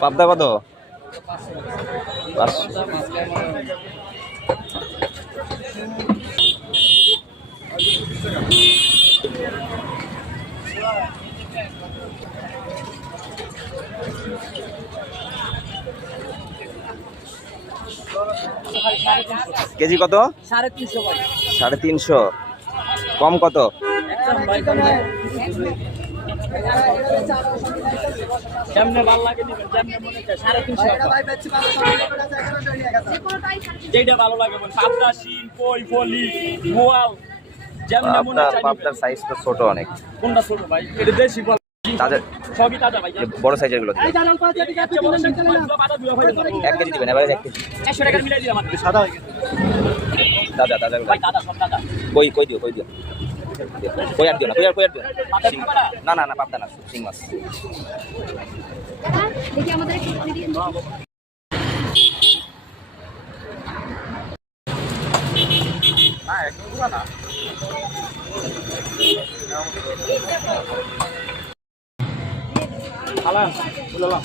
পাবদা কত? 500। কেজি কত? 350। কম কত? পাবদার সাইজ তো ছোট অনেক। কোনটা ছোট ভাই? এটা দেশি তাদের সবই তাজা ভাই। বড় সাইজের গুলো 1 কেজি দিবেন এবারে 1 কেজি 100 টাকা মিলাই দিলাম আপনি সাদা হয়ে গেছে দাদা দাদা ভাই দাদা সব দাদা কই দিও কই আর দিও না কই আর দিও না না না পাবদা না শিং মাছ দেখি আমাদের একটু দিয়ে দিন না একদম পুরো না হালা বললাম